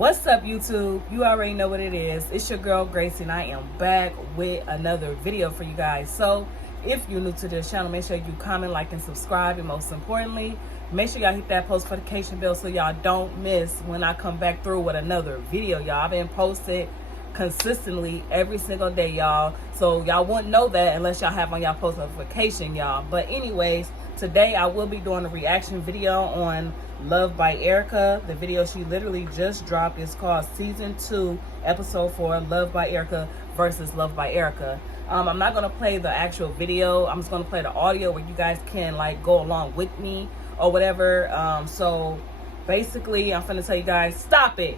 What's up, YouTube? You already know what it is. It's your girl Gracie, and I am back with another video for you guys. So if you're new to this channel, make sure you comment, like, and subscribe, and most importantly, make sure y'all hit that post notification bell so y'all don't miss when I come back through with another video. Y'all, I've been posted consistently every single day, y'all, so y'all wouldn't know that unless y'all have on y'all post notification, y'all. But anyways, today I will be doing a reaction video on Luvd by Erica. The video she literally just dropped is called Season 2, Episode 4, Luvd by Erica versus Luvd by Erica. I'm not going to play the actual video. I'm just going to play the audio where you guys can like go along with me or whatever. So basically, I'm finna tell you guys, stop it.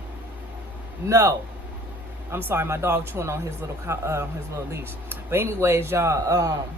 No. I'm sorry, my dog chewing on his little leash. But anyways, y'all,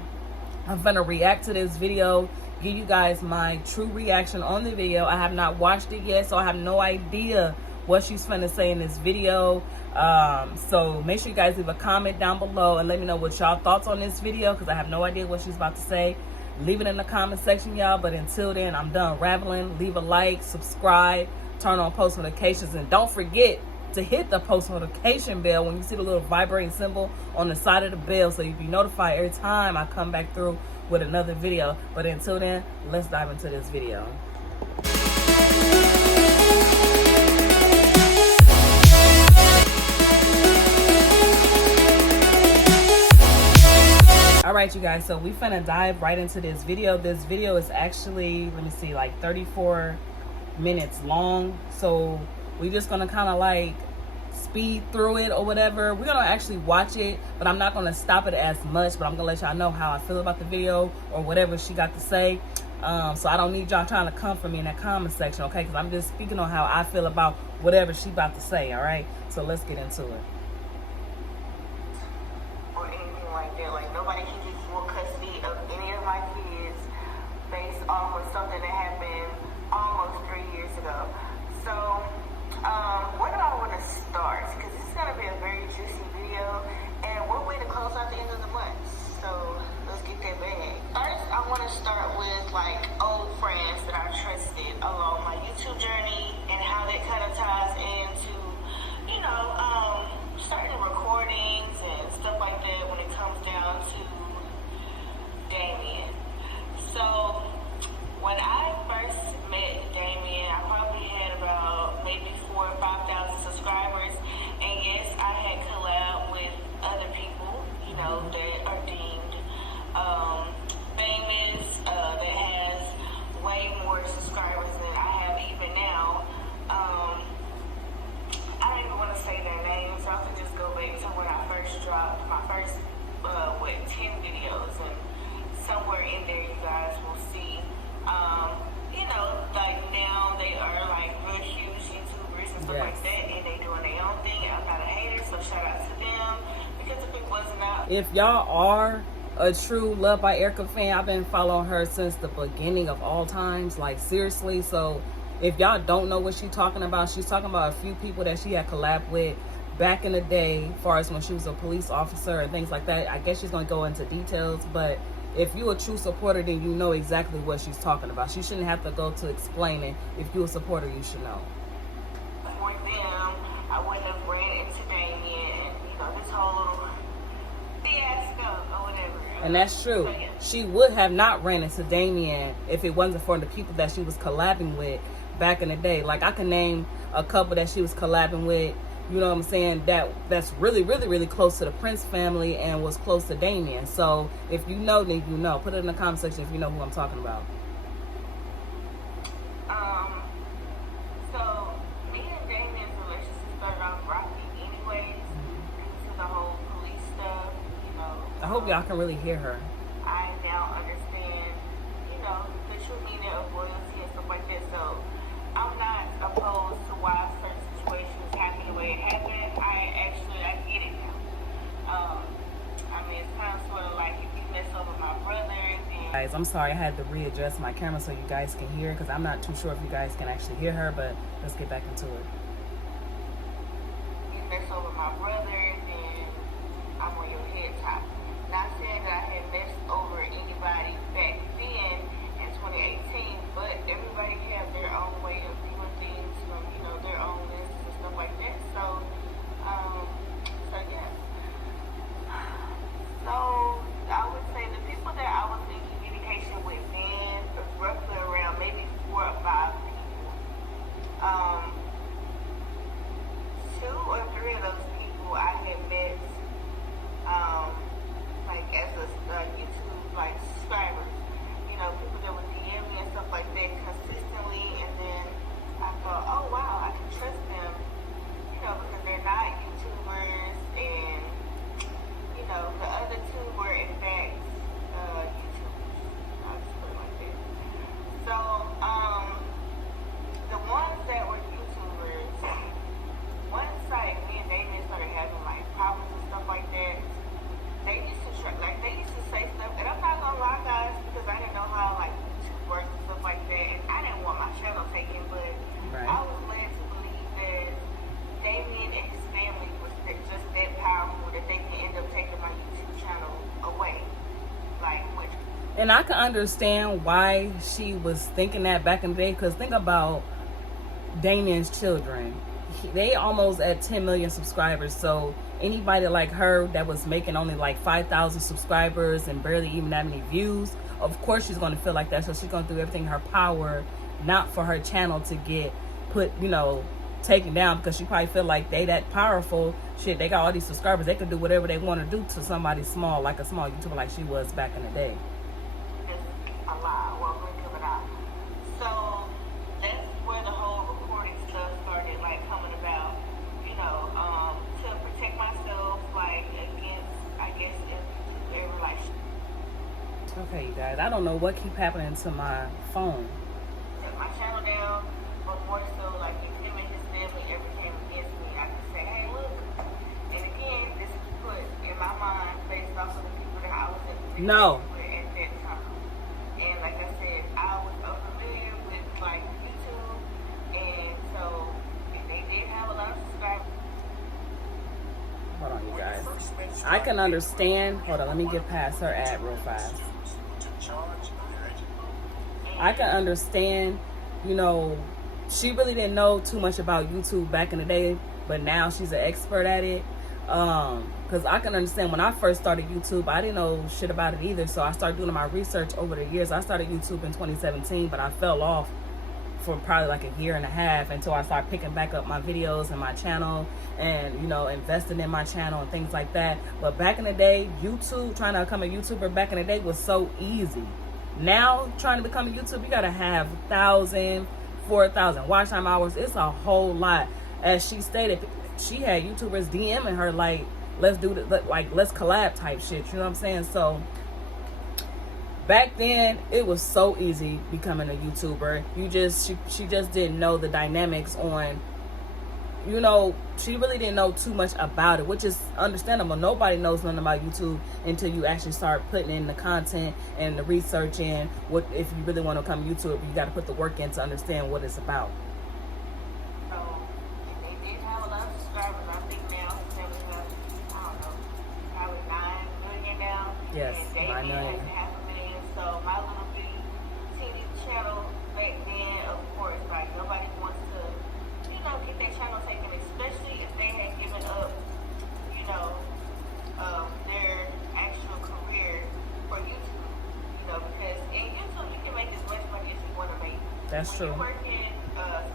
I'm finna react to this video, give you guys my true reaction on the video. I have not watched it yet, so I have no idea what she's finna say in this video. So make sure you guys leave a comment down below and let me know what y'all thoughts on this video, because I have no idea what she's about to say. Leave it in the comment section, y'all. But until then, I'm done rambling. Leave a like, subscribe, turn on post notifications, and don't forget to hit the post notification bell when you see the little vibrating symbol on the side of the bell, so you'll be notified every time I come back through with another video. But until then, let's dive into this video. All right, you guys, so we finna dive right into this video. This video is actually, let me see, like 34 minutes long. So we're just gonna kind of like speed through it or whatever. We're gonna actually watch it, but I'm not gonna stop it as much, but I'm gonna let y'all know how I feel about the video or whatever she got to say. So I don't need y'all trying to come for me in that comment section, okay? Because I'm just speaking on how I feel about whatever she about to say, all right? So let's get into it. Or anything like that. Like, nobody can get full custody of any of my kids based off of something that happened almost 3 years ago. So, where do I want to start? Because this is going to be a very juicy video, and we're way to close out the end of the month. So, let's get that bag. First, I want to start with, like, old friends that I trusted along my YouTube journey and how that kind of ties into, you know, certain recordings and stuff like that when it comes down to Damien. So, when I first met Damien, I probably had about maybe 4,000 or 5,000 subscribers, and yes, I had collabed with other people, you know, that are deemed famous, that has way more subscribers than I have even now. I don't even want to say their names, so I can just go back to when I first dropped my first 10 videos, and somewhere in there you guys will see. You know, like now they are like real huge YouTubers and stuff like that, and they doing their own thing. I'm not a hater, so shout out to them, because if it wasn't out. If y'all are a true Luvd by Erica fan, I've been following her since the beginning of all times, like seriously. So if y'all don't know what she's talking about a few people that she had collabed with back in the day, as far as when she was a police officer and things like that. I guess she's gonna go into details, but if you're a true supporter, then you know exactly what she's talking about. She shouldn't have to go to explaining. If you're a supporter, you should know. For them, I wouldn't have ran into Damien, you know, this whole little fiasco or whatever. And that's true. So, yeah. She would have not ran into Damien if it wasn't for the people that she was collabing with back in the day. Like, I can name a couple that she was collabing with, you know what I'm saying, that's really, really, really close to the Prince family and was close to Damien. So if you know, then you know. Put it in the comment section if you know who I'm talking about. So me and Damien's relationship started off rocky anyways, due to the whole police stuff, you know. I hope y'all can really hear her. I now understand, you know, the true meaning of loyalty and stuff like that. So I'm not opposed to why certain situations happen the way it happened. I get it now. I mean, it's kind of sort of like if you mess over my brother, then... Guys, I'm sorry, I had to readjust my camera so you guys can hear, because I'm not too sure if you guys can actually hear her, but let's get back into it. You mess over my brother, then I'm on your head top. Not saying that I had messed over anybody back then in 2018, but everybody have their own way of doing things, from, you know, their own lists and stuff like that. And I can understand why she was thinking that back in the day, because think about Damien's children. They almost at 10 million subscribers. So anybody like her that was making only like 5,000 subscribers and barely even that many views, of course she's going to feel like that. So she's going to do everything in her power not for her channel to get put, you know, taken down, because she probably feel like they that powerful. Shit, they got all these subscribers, they can do whatever they want to do to somebody small, like a small YouTuber like she was back in the day. A lot. Well, we're coming out. So that's where the whole recording stuff started, like, coming about. You know, to protect myself, like, against, I guess, if they were like. Okay, you guys, I don't know what keep happening to my phone. Take my channel down, but more so, like, if him and his family ever came against me, I could say, hey, look. And again, this is put in my mind based off of the people that I was in. No. At that time. And like I said, I was unfamiliar with like YouTube, and so they did have a lot of subscribers. Hold on, you guys. I can understand. Hold on, let me get past her ad real fast. I can understand, you know, she really didn't know too much about YouTube back in the day, but now she's an expert at it. Because I can understand when I first started YouTube, I didn't know shit about it either. So I started doing my research over the years. I started YouTube in 2017, but I fell off for probably like a year and a half until I started picking back up my videos and my channel and, you know, investing in my channel and things like that. But back in the day, YouTube, trying to become a YouTuber back in the day was so easy. Now, trying to become a YouTuber, you got to have 1,000, 4,000 watch time hours. It's a whole lot. As she stated, she had YouTubers DMing her like, let's do the, like, let's collab type shit. You know what I'm saying? So back then it was so easy becoming a YouTuber. She just didn't know the dynamics on, you know, she really didn't know too much about it, which is understandable. Nobody knows nothing about YouTube until you actually start putting in the content and the research in. What if you really want to become a YouTuber, you got to put the work in to understand what it's about. Yes, and 9 million. Half a million. So my little bitty TV channel back then, of course, like nobody wants to, you know, get their channel taken, especially if they had given up, you know, their actual career for YouTube. You know, because in YouTube you can make as much money as you want to make. That's true. When you're working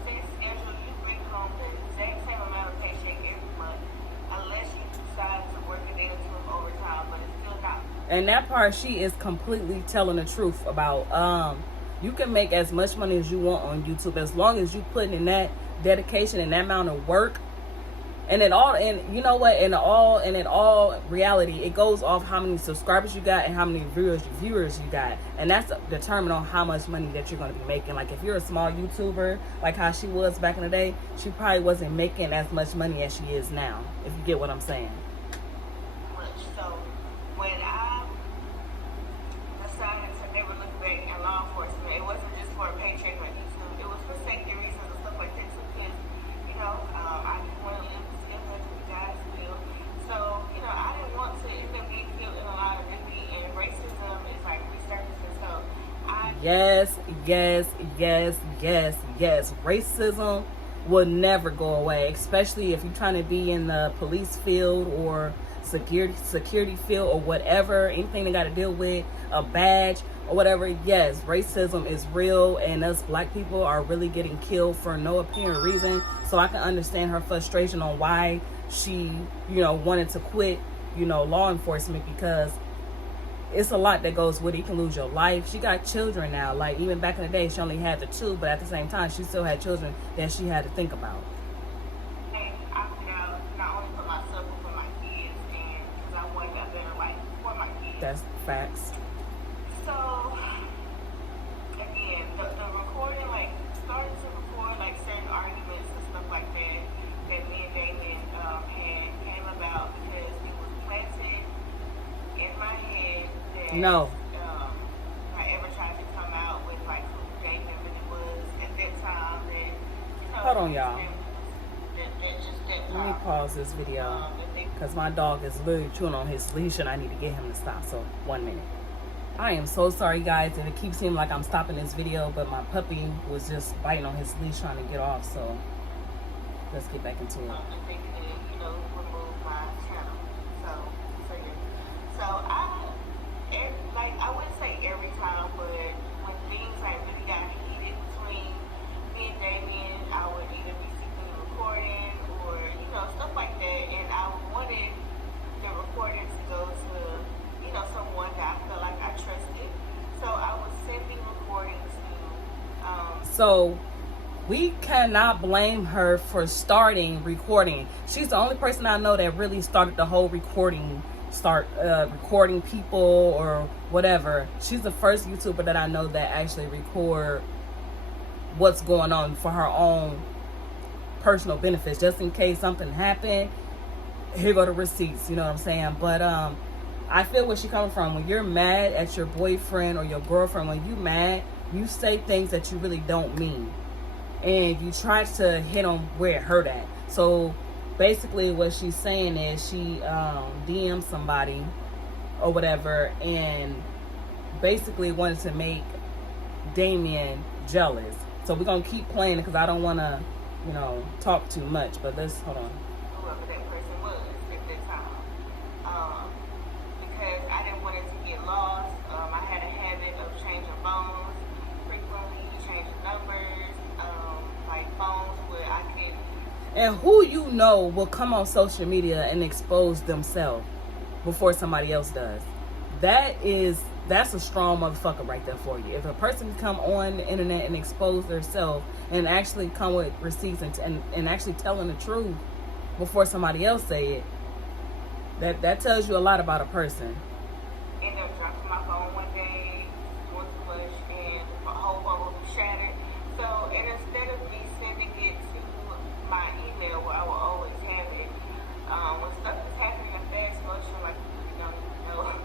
set schedule, you bring home the exact same amount of paycheck every month, unless you decide to work a day or two of overtime, but it's still not. And that part, she is completely telling the truth about. You can make as much money as you want on YouTube as long as you put in that dedication and that amount of work. And it all, and you know what? In all reality, it goes off how many subscribers you got and how many viewers you got, and that's determined on how much money that you're going to be making. Like if you're a small YouTuber, like how she was back in the day, she probably wasn't making as much money as she is now. If you get what I'm saying. So when I decided to never look back in law enforcement, it wasn't just for a paycheck on YouTube. It was for safety reasons and stuff like that too. Because, you know, I didn't want to live this image with guys feel. So, you know, I didn't want to end up being killed in a lot of envy, and racism is like resurfacing. So yes. Racism will never go away, especially if you're trying to be in the police field or security field or whatever, anything they got to deal with a badge or whatever. Yes, racism is real, and us black people are really getting killed for no apparent reason. So I can understand her frustration on why she, you know, wanted to quit, you know, law enforcement, because it's a lot that goes with it. You can lose your life. She got children now. Like even back in the day, she only had the 2, but at the same time, she still had children that she had to think about. That's facts. So, again, the recording, like, started to record, like, certain arguments and stuff like that, that me and Damien came about because it was planted in my head that I ever tried to come out with, like, who Damien really was at that time. That, you know, hold on, y'all. Let me pause this video because my dog is literally chewing on his leash and I need to get him to stop. So 1 minute. I am so sorry, guys, and it keeps seeming like I'm stopping this video, but my puppy was just biting on his leash trying to get off, so let's get back into it. Remove my channel. So yeah. So I wouldn't say every time, but when things like really got heated between me and Damien, I would either be secretly recording or, stuff like that. And I wanted the recording to go to, someone that I felt like I trusted. So I was sending recordings to, So we cannot blame her for starting recording. She's the only person I know that really started the whole recording people or whatever. She's the first YouTuber that I know that actually record what's going on for her own personal benefits, just in case something happened. Here go the receipts, you know what I'm saying? But I feel where she's coming from. When you're mad at your boyfriend or your girlfriend, when you mad, you say things that you really don't mean, and you try to hit on where it hurt at. So basically what she's saying is she DM'd somebody or whatever, and basically wanted to make Damien jealous. So we're gonna keep playing it because I don't want to, talk too much. But let's hold on. whoever that person was at that time. Because I didn't want it to get lost. I had a habit of changing phones frequently, changing numbers, like phones where I could. And who will come on social media and expose themselves before somebody else does. That's a strong motherfucker right there for you. If a person can come on the internet and expose themselves and actually come with receipts and actually telling the truth before somebody else say it, that tells you a lot about a person. Ended up dropping my phone one day, doing too much, and my whole phone was shattered. So, and instead of me sending it to my email where I will always have it, when stuff is happening in fast motion, like you really don't even know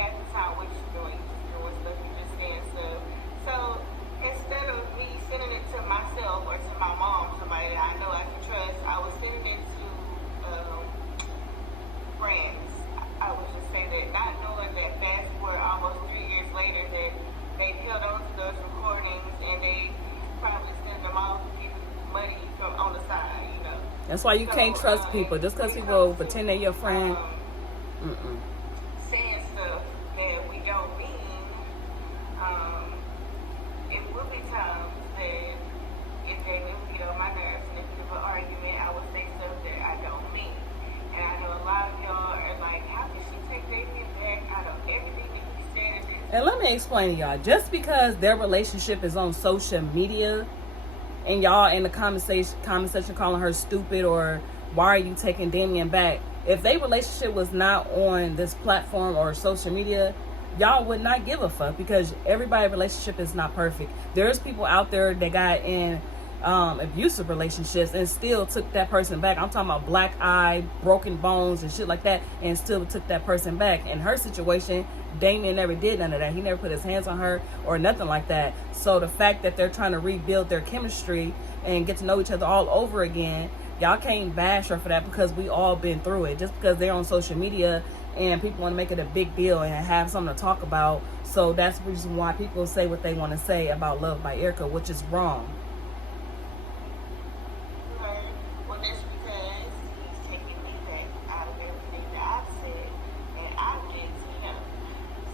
half the time what you're doing, you're just doing stuff, you're just saying stuff. So, instead of me sending it to myself or to my mom, somebody that I know I can trust, I was sending it to friends. I would just say that, not knowing that fast forward almost 3 years later that they held on to those recordings and they probably send them off to get money from on the side, That's why you can't trust people. Just because people pretend they're your friend. Saying stuff that we don't mean, it will be times that if they would get on my nerves and if we have an argument, I would say stuff that I don't mean. And I know a lot of y'all are like, how can she take Damien back out of everything that he said? And let me explain to y'all, just because their relationship is on social media and y'all in the comment section calling her stupid or why are you taking Damien back, if their relationship was not on this platform or social media, y'all would not give a fuck, because everybody's relationship is not perfect. There's people out there that got in abusive relationships and still took that person back. I'm talking about black eye, broken bones and shit like that, and still took that person back. In her situation, Damien never did none of that. He never put his hands on her or nothing like that. So the fact that they're trying to rebuild their chemistry and get to know each other all over again, y'all can't bash her for that, because we all been through it. Just because they're on social media and people want to make it a big deal and have something to talk about, so that's the reason why people say what they want to say about Luvd by Erica, which is wrong. Well, that's because he's taking me back out of everything that I've said and I did to him.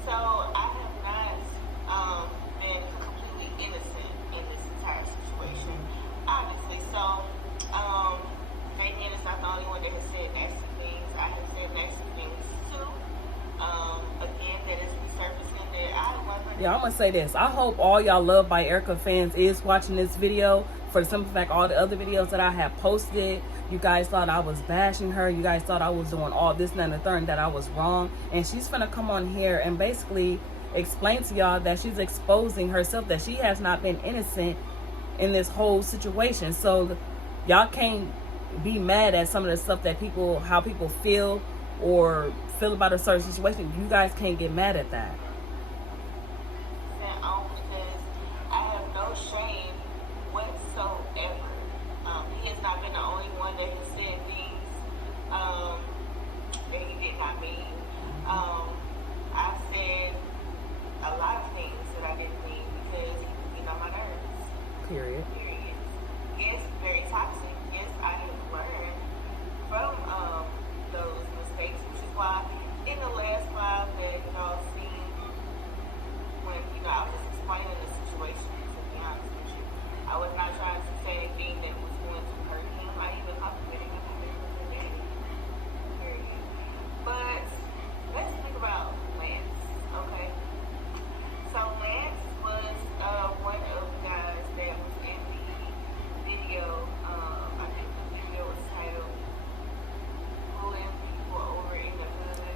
So I have not been completely innocent in this entire situation, obviously. So Damien is not the only one that has said nasty things. I have said nasty things too. Again, that is resurfacing that I wasn't. Yeah, I'm gonna say this. I hope all y'all Luvd by Erica fans is watching this video, for the simple fact all the other videos that I have posted, you guys thought I was bashing her, you guys thought I was doing all this and the third, and that I was wrong. And she's gonna come on here and basically explain to y'all that she's exposing herself, that she has not been innocent in this whole situation. So y'all can't be mad at some of the stuff that how people feel or feel about a certain situation. You guys can't get mad at that. Because I have no shame whatsoever. He has not been the only one that has said things that he did not mean. I've said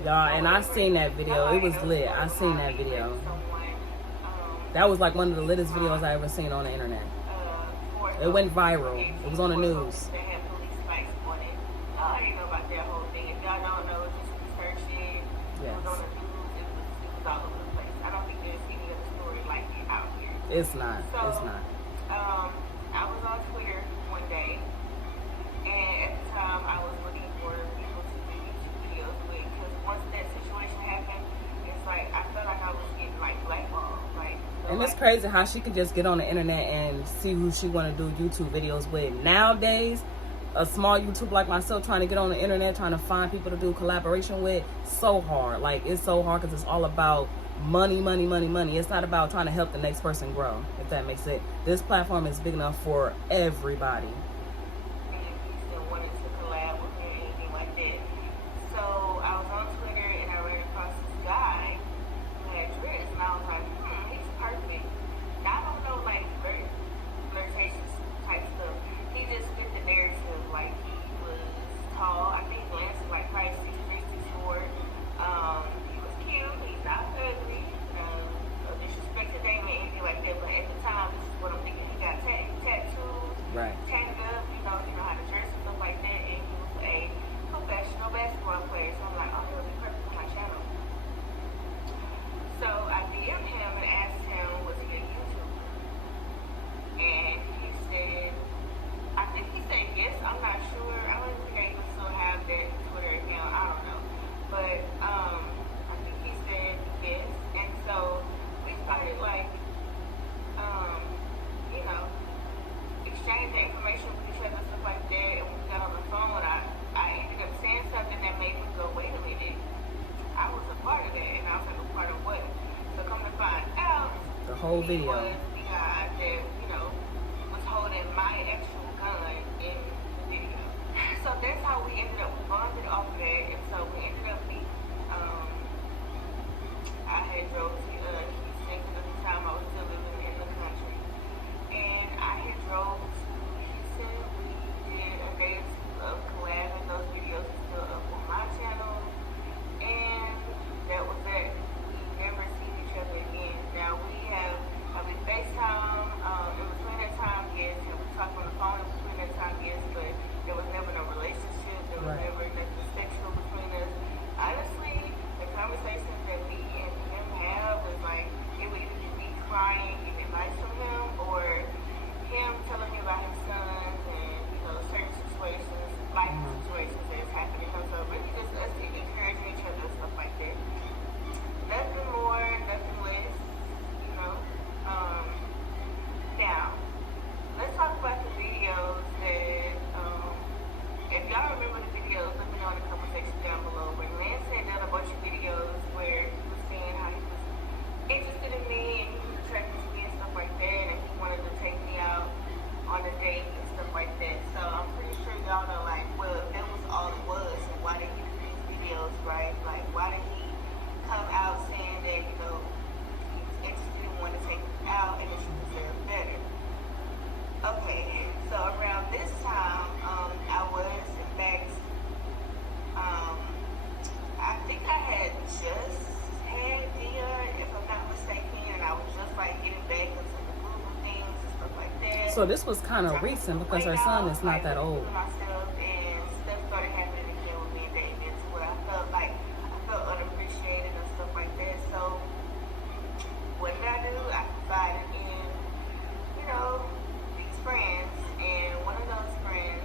Y'all, and I seen that video. It was lit. I seen that video. That was like one of the littest videos I ever seen on the internet. It went viral. It was on the news. They had police fights on it. I didn't know about that whole thing. If y'all don't know, just research it. It was on the news. It was all over the place. I don't think there's any other story like it out here. It's not. So, it's not. I was on Twitter one day, and at the time I was looking for people to do YouTube videos with, because once that situation happened, it's like I felt like I was getting like blackballed. And it's crazy how she can just get on the internet and see who she want to do YouTube videos with. Nowadays, a small YouTuber like myself trying to get on the internet, trying to find people to do collaboration with, so hard. Like, it's so hard because it's all about money, money, money, money. It's not about trying to help the next person grow, if that makes sense. This platform is big enough for everybody. Right. Tagged up, you know how to dress and stuff like that, and he was a professional basketball player. So I'm like, oh, that would be perfect for my channel. So I DM'd him and asked him, was he a YouTuber? And he said, I think he said yes. I'm not sure. I don't think I even still have that Twitter account. I don't know, but I think he said yes. And so we started like, you know, exchange the information with each other and stuff like that, and when we got on the phone, I ended up saying something that made me go, wait a minute, I was a part of that, and I was like, a part of what? So come to find out, the whole video was the guy that, you know, was holding my actual gun in the video. So that's how we ended up, we bonded off of that, and so we ended up meeting. I had drove to Houston, because at the time I was still living in the country, and I had drove to Houston. We did a day of collabing. Those videos are still up on my channel, and that was it. We never seen each other again. Now we have FaceTime in between that time, yes, and we talked on the phone in between that time, yes, but there was never no relationship. There was never nothing sexual between us. Honestly, the conversations that me and him have was like, it would either be me crying, getting advice from him, or him telling me about his sons and, you know, certain situations, life situations that's happening. So really just us encouraging each other and stuff like that. Nothing more, nothing less, you know. Now, let's talk about the videos that, if y'all remember the videos, let me know in the comment section down below. But Lance had done a bunch of videos where he was saying how he was interested in me and he was attracted to me and stuff like that, and he wanted to take me out on a date and stuff like that. So I'm pretty sure y'all know, like, well, if that was all it was, and why did he do these videos, right? Like, why did he come out saying that, you know, he was interested and wanted to take me out and that you deserve better? Okay, so around this time, I was, in fact, I think I had just had Dion, if I'm not mistaken, and I was just like getting back into the Luvd things and stuff like that. So this was kind of recent because her son is not that old. Myself, and stuff started happening again with me and David, to where I felt unappreciated and stuff like that. So what did I do? I confided in, you know, these friends, and one of those friends,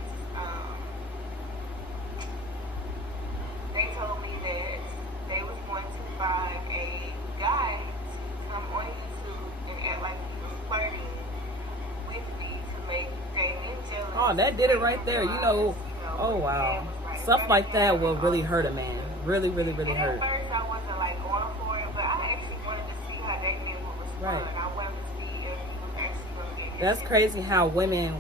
they told me that they was going to find a guy to come on YouTube and act like he was flirting with me to make Damien jealous. Oh, that did it right there. You know, oh wow. Stuff like that will really hurt a man. Really, really, really hurt. At first I wasn't like going for it, but I actually wanted to see how Damien would respond. I wanted to see if he was actually going to get That's crazy how women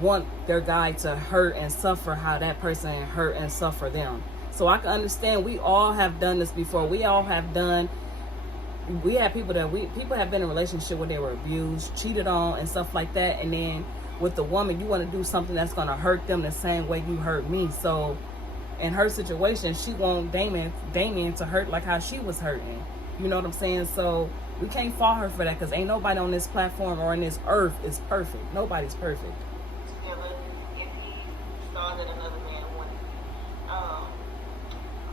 want their guy to hurt and suffer how that person hurt and suffer them. So I can understand, we all have done this before. We all have done, we have people have been in a relationship where they were abused, cheated on and stuff like that, and then with the woman you want to do something that's going to hurt them the same way you hurt me. So in her situation, she want Damien to hurt like how she was hurting. You know what I'm saying? So we can't fault her for that, because ain't nobody on this platform or in this earth is perfect. Nobody's perfect. Together, if he saw that another man wanted,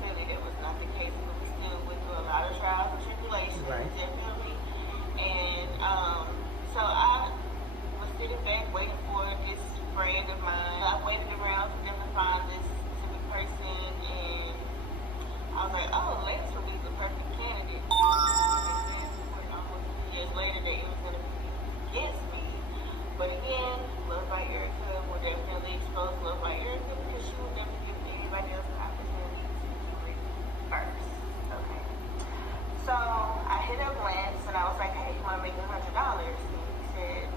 clearly that was not the case. But we still went through a lot of trials and tribulations, Right. definitely. And so I was sitting back waiting for this friend of mine. I waited around for them to find this specific person, and I was like, oh, Lance would be the perfect candidate. And then almost 2 years later, that it was going to be against me. But again, Luvd by Erica will definitely expose Luvd by Erica, because she will never give anybody else an opportunity to do it first. Okay. So I hit up Lance and I was like, hey, you want to make $100? And he said,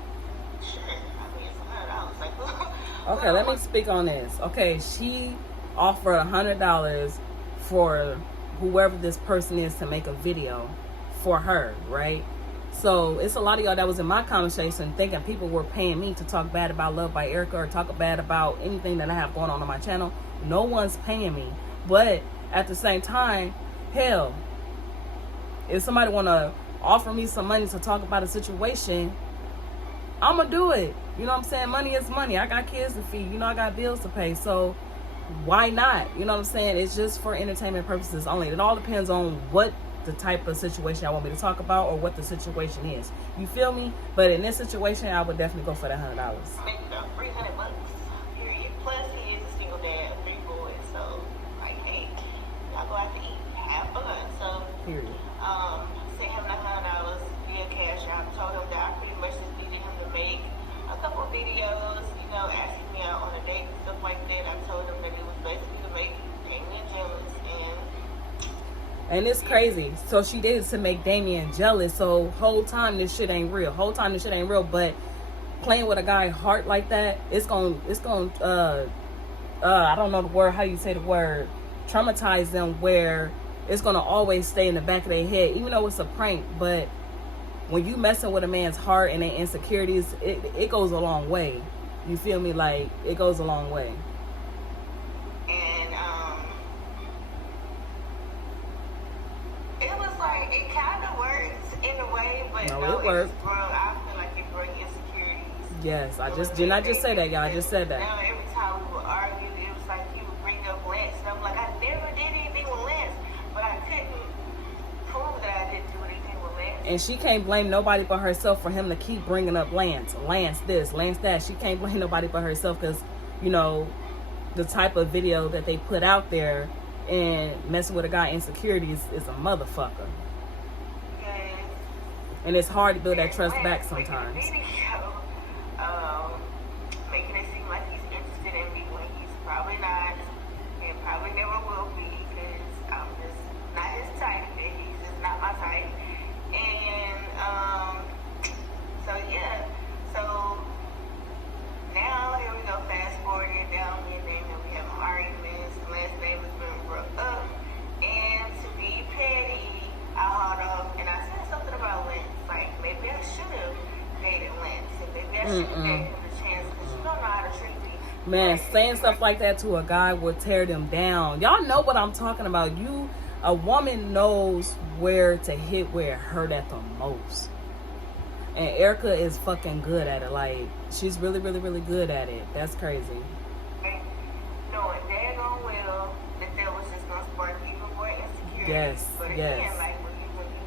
sure. I mean, it's $100. Like, Okay, let me speak on this. Okay, she offered $100 for whoever this person is to make a video for her, right? So it's a lot of y'all that was in my conversation thinking people were paying me to talk bad about Luvd by Erica or talk bad about anything that I have going on my channel. No one's paying me. But at the same time, hell, if somebody want to offer me some money to talk about a situation, I'm going to do it. You know what I'm saying? Money is money. I got kids to feed. You know, I got bills to pay. So why not? You know what I'm saying? It's just for entertainment purposes only. It all depends on what the type of situation I want me to talk about or what the situation is. You feel me? But in this situation, I would definitely go for that $100. Make about $300, period. Plus, he is a single dad of 3 boys. So, like, hey, y'all go out to eat, have fun. So, Period. sent him the $100 via Cash App. Told him that I pretty much just needed him to make a couple of videos, you know, asking me out on a date and stuff like that. I told him that it was basically to make Damien jealous, and it's crazy. So she did it to make Damien jealous. So whole time this shit ain't real. But playing with a guy's heart like that, it's gonna I don't know the word, how you say the word, traumatize them, where it's gonna always stay in the back of their head, even though it's a prank. But when you messing with a man's heart and their insecurities, it goes a long way. You feel me? Like, it goes a long way. And it was like, it kind of works in a way, but No, it works. I feel like it brought insecurities. Yes, didn't I just say that, y'all? I just said that. Now every time we would argue, it was like he would bring up Lance, and I'm like, I never did anything with Lance, but I couldn't prove that I didn't do anything with Lance. And she can't blame nobody but herself for him to keep bringing up Lance this, Lance that. She can't blame nobody but herself, because, you know, the type of video that they put out there and messing with a guy insecurities is a motherfucker. Yes. And it's hard to build that trust back sometimes. Making it seem like he's interested in me when he's probably not, and probably never will be, because I'm just not his type, and he's just not my type. And so yeah, so now here we go, fast forwarding down here, and we have arguments. The last name has been broke up, and to be petty, I hauled off and I said something about Lance, like maybe I should have dated Lance, and maybe I should have gave him the chance, because you don't know how to treat me. Man, saying stuff like that to a guy will tear them down. Y'all know what I'm talking about. A woman knows where to hit where it hurt at the most. And Erica is fucking good at it. Like, she's really, really, really good at it. That's crazy. Knowing daggone well that was just going to spark even more insecurity. Yes, but again, yes. like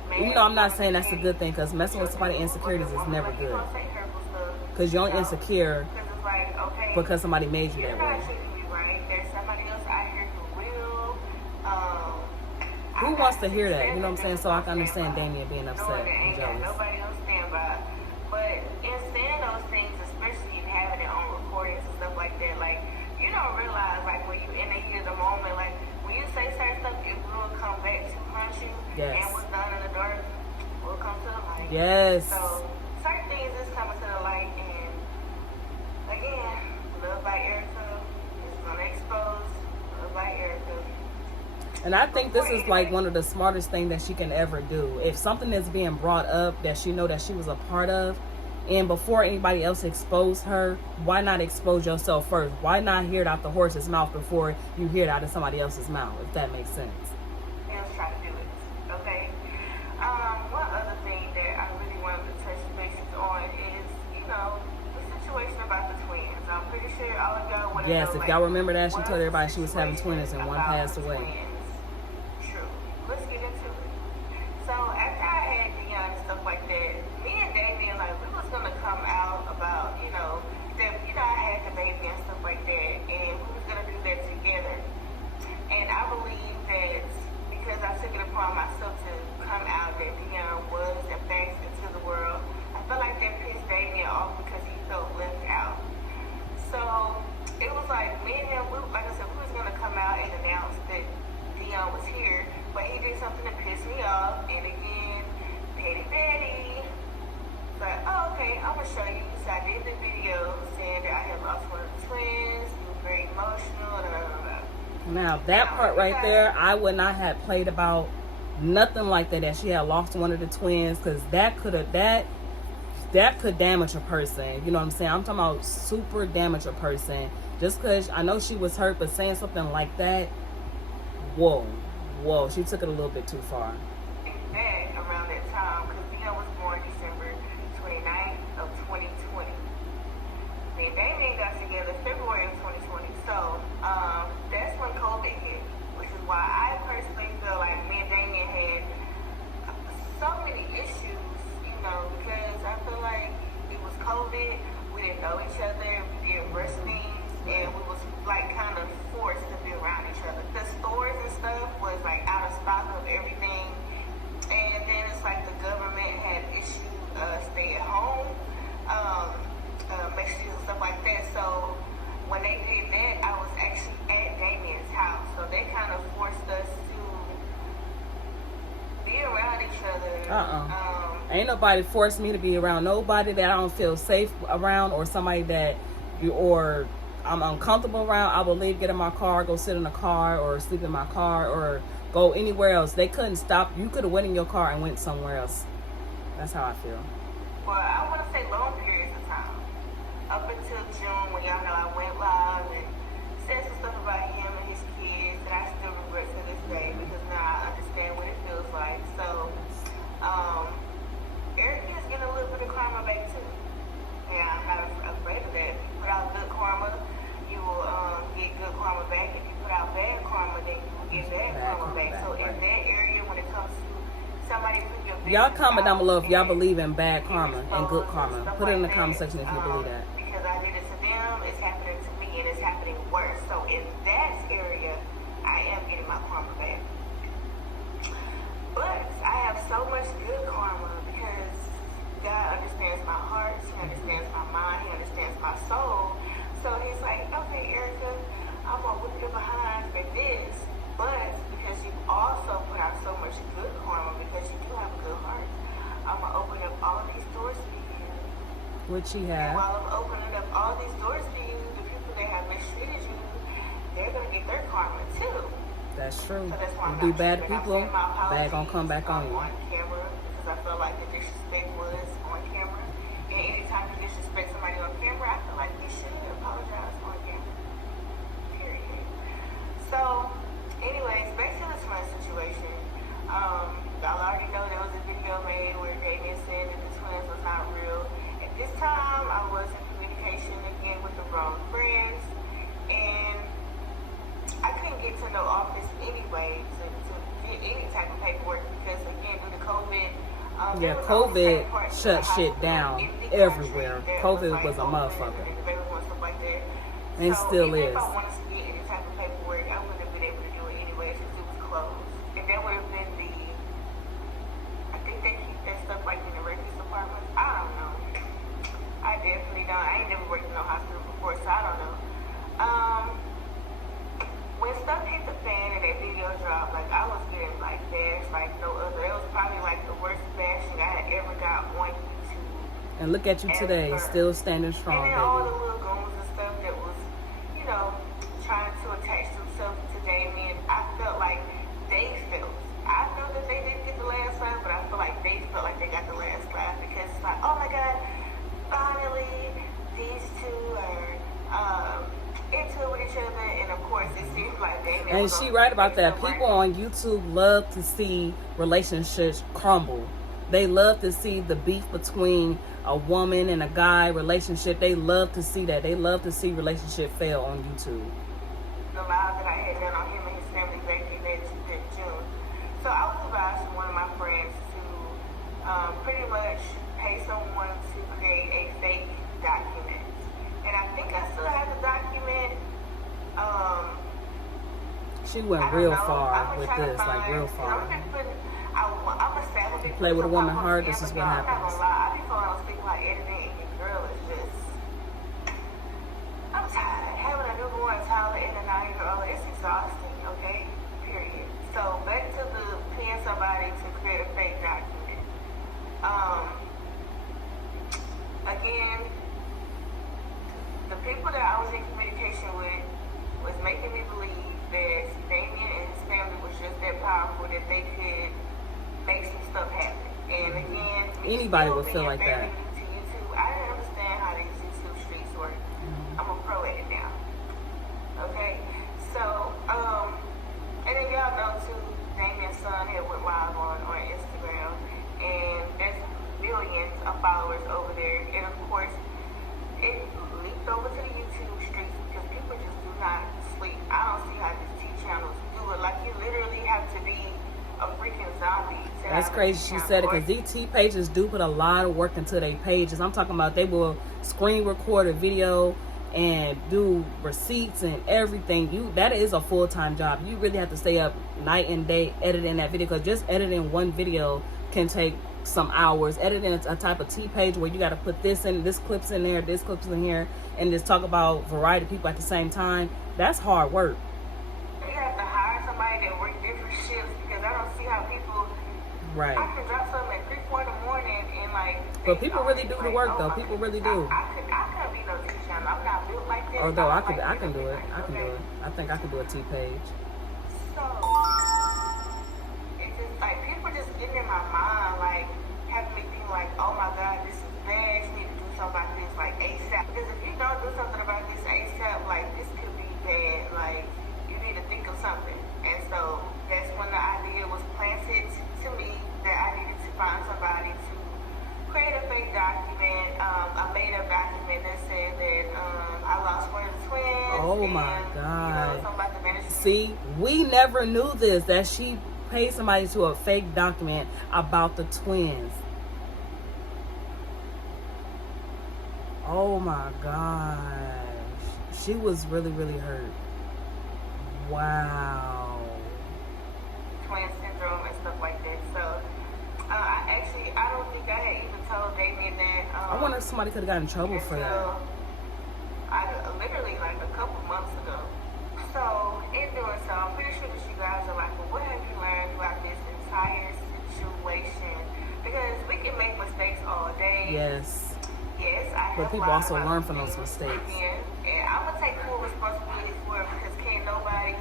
when you Even though I'm not saying that's a good thing, because messing with somebody's insecurities is never good. Because you're insecure because somebody made you that way. You're not treating me right. There's somebody else out here who will. Who wants to hear that? You know what I'm saying? So I can understand Damien being upset and jealous. Nobody else stand by. But in saying those things, especially having it on recordings and stuff like that, like, you don't realize, like, when you in the heat of the moment, like, when you say certain stuff, it will come back to haunt you. Yes. And what's done in the dark will come to the light. Yes. So certain things is coming to the light, and again, Luvd by Erica is gonna expose Luvd by Erica. And I think this is like one of the smartest things that she can ever do. If something is being brought up that she know that she was a part of, And before anybody else exposed her, why not expose yourself first? Why not hear it out the horse's mouth before you hear it out of somebody else's mouth, if that makes sense? Let's try to do it, okay? One other thing that I really wanted to touch bases on is, the situation about the twins. I'm pretty sure all of y'all want to know. Yes, if y'all remember that, she told everybody she was having twins and one passed away. True. Let's get into it. So after I had Dion and stuff like that, me and Damien, like, we was gonna come out about, that, I had the baby and stuff like that, and we was gonna do that together. And I believe that because I took it upon myself to come out that Dion was in fact into the world, I felt like that pissed Damien off because he felt left out. So it was like me and him, like I said, we was gonna come out and announce that Dion was here, but he did something to piss me off, and again, petty Betty. Like, oh, okay, I'm gonna show you. So I did the video saying that I had lost one of the twins. He was very emotional. Now that part right there, I would not have played about nothing like that she had lost one of the twins, because that could damage a person. You know what I'm saying? I'm talking about super damage a person. Just because I know she was hurt, but saying something like that, whoa, she took it a little bit too far. Back around that time, because Dion was born December 29th of 2020. Me and Damien got together February of 2020. So that's when COVID hit, which is why I personally feel like me and Damien had so many issues, because I feel like it was COVID, we didn't know each other, we didn't rush things, and we was like kind of forced to be around each other. The stores and stuff was like out of stock of everything, and then it's like the government had issued stay at home messages and stuff like that. So when they did that, I was actually at Damien's house, so they kind of forced us to be around each other. Ain't nobody forced me to be around nobody that I don't feel safe around, or somebody that I'm uncomfortable around. I will leave, get in my car, go sit in the car, or sleep in my car, or go anywhere else. They couldn't stop. You could have went in your car and went somewhere else. That's how I feel. Well, I want to say long periods of time. Up until June, when y'all know I went live and said some stuff about him and his kids, and I still regret to this day, because now I understand what it feels like. So, Eric is getting a little bit of karma back too. And I'm not afraid of that. If you put out good karma, you will get good karma back. If you put out bad karma, then you will get bad karma back. So in that area, when it comes to somebody put your business, y'all comment down below if y'all believe in bad karma and good karma. Put it in the comment section if you believe that. Because I did it to them, it's happening to me, and it's happening worse. So in that area, I am getting my karma back. But I have so much good karma because God understands my heart, He understands my mind, He understands my soul. So He's like, okay, Erica, I'm going to whip your behind for this. But because you also put out so much good karma, because you do have a good heart, I'm going to open up all of these doors for you. Which He has. And while I'm opening up all these doors for you, the people that have mistreated you, they're going to get their karma too. That's true. So that's why You do bad to people, bad gonna come back on you. On camera, because I feel like the disrespect was on camera. And anytime you disrespect somebody on camera, I feel like you should apologize on camera. Period. So, anyways, back to the twin situation. Y'all already know there was a video made where Damien said that the twins was not real. At this time, I was in communication again with the wrong friends, and I couldn't get to no office anyway to get any type of paperwork, because again, due to COVID, COVID shut shit down everywhere. COVID was a motherfucker. And still is. If I wanted to get any type of paperwork, I wouldn't have been able to do it anyway since it was closed. And that would have been I think they keep that stuff like in the records department. I don't know. I definitely don't. I ain't never worked in no hospital before, so I don't know. When stuff hit the fan and that video dropped, like, I was getting like bashed like no other. It was probably like the worst bashing I had ever got on YouTube. And look at you today, still standing strong, and then baby. all the little goons and stuff that was, trying to attach themselves to Damien, I felt like they felt. I felt that they didn't get the last laugh, but I feel like they felt like they got the last laugh, because it's like, oh my God, these two are into it with each other, and of course it seems like Damien And was she on right about that. somewhere. People on YouTube love to see relationships crumble. They love to see the beef between a woman and a guy relationship. They love to see that. They love to see relationship fail on YouTube. The live that I had done on him and his family back in that June. So I was advised from one of my friends to pretty much pay someone to create a fake document. And I think I still have the document. She went real far with this, like real far. Play with a woman's heart, this is what happens. I'm not gonna lie, I be falling asleep while editing, and your girl is just, I'm tired. Having a newborn, Tyler, and a 9-year-old, it's exhausting, okay? Period. So back to the paying somebody to create a fake document. Again, the people that I was in communication with was making me believe that Damien and his family was just that powerful that they could make some stuff happen. And again, anybody would feel like that. To YouTube, I didn't understand how these YouTube streets work. I'm a pro at it now. Okay? So, and then y'all know too, Damien's son here went live on Instagram, and there's millions of followers over there. And of course, it leaked over to the YouTube streets because people just do not sleep. I don't see how these T channels do it. Like, you literally have to be a freaking zombie. That's crazy she said it, because these T pages do put a lot of work into their pages. I'm talking about they will screen record a video and do receipts and everything. That is a full-time job. You really have to stay up night and day editing that video, because just editing one video can take some hours. Editing a type of T page where you got to put this in, this clips in there, this clips in here, and just talk about variety of people at the same time. That's hard work. You have to hire somebody that work different shifts, because I don't see how people. Right. I can drop something at 3, 4 in the morning and like. But people really do the work, though. People really do. I couldn't be no T channel. I'm not built like that. Although I can do it. I can do it. I think I can do a T page. So it's just like people just getting in my mind, like having me think like, oh my God, this is bad. You need to do something about this like ASAP. Because if you don't do something about this ASAP, like this could be bad. Like you need to think of something. And so that's when the idea was planted to me that I needed to find somebody to create a fake document, a made-up document that said that I lost one of the twins. Oh my God. You know, about the management. See, we never knew this, that she paid somebody to a fake document about the twins. Oh my gosh. She was really, really hurt. Wow. Twin syndrome and stuff like that. So, I don't think I had even told Damien that. I wonder if somebody could have gotten in trouble for that. Literally like a couple months ago. So, in doing so, I'm pretty sure that you guys are like, well, what have you learned about this entire situation? Because we can make mistakes all day. Yes. Yes, I have. But people also learn from those mistakes. And I'm going to take full responsibility for it, because can't nobody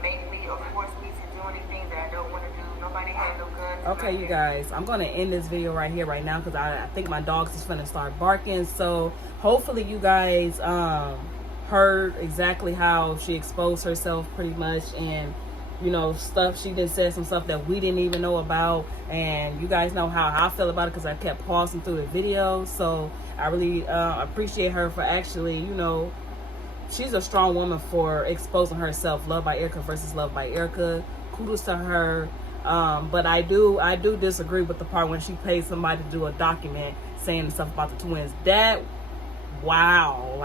make me or force me to do anything that I don't want to do. Nobody has no guns. Okay, you guys, I'm going to end this video right here, right now, because I think my dogs is finna start barking. So hopefully you guys heard exactly how she exposed herself pretty much, and you know, stuff she did, said some stuff that we didn't even know about, and you guys know how I feel about it because I kept pausing through the video. So I really appreciate her for actually, you know, she's a strong woman for exposing herself. Luvd by Erica versus Luvd by Erica. Kudos to her. But I do disagree with the part when she paid somebody to do a document saying stuff about the twins. That, wow,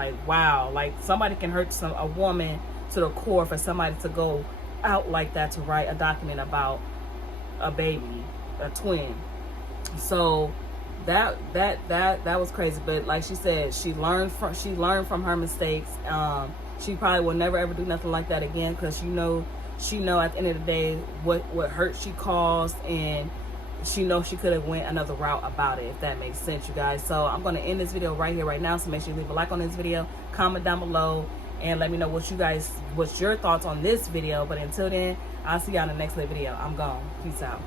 like somebody can hurt a woman to the core for somebody to go out like that to write a document about a baby, a twin. So that was crazy. But like she said, she learned from her mistakes. She probably will never ever do nothing like that again, because she know at the end of the day what hurt she caused, and she knows she could have went another route about it, if that makes sense, you guys. So I'm going to end this video right here, right now. So make sure you leave a like on this video, comment down below, and let me know what's your thoughts on this video. But until then, I'll see y'all in the next video. I'm gone. Peace out.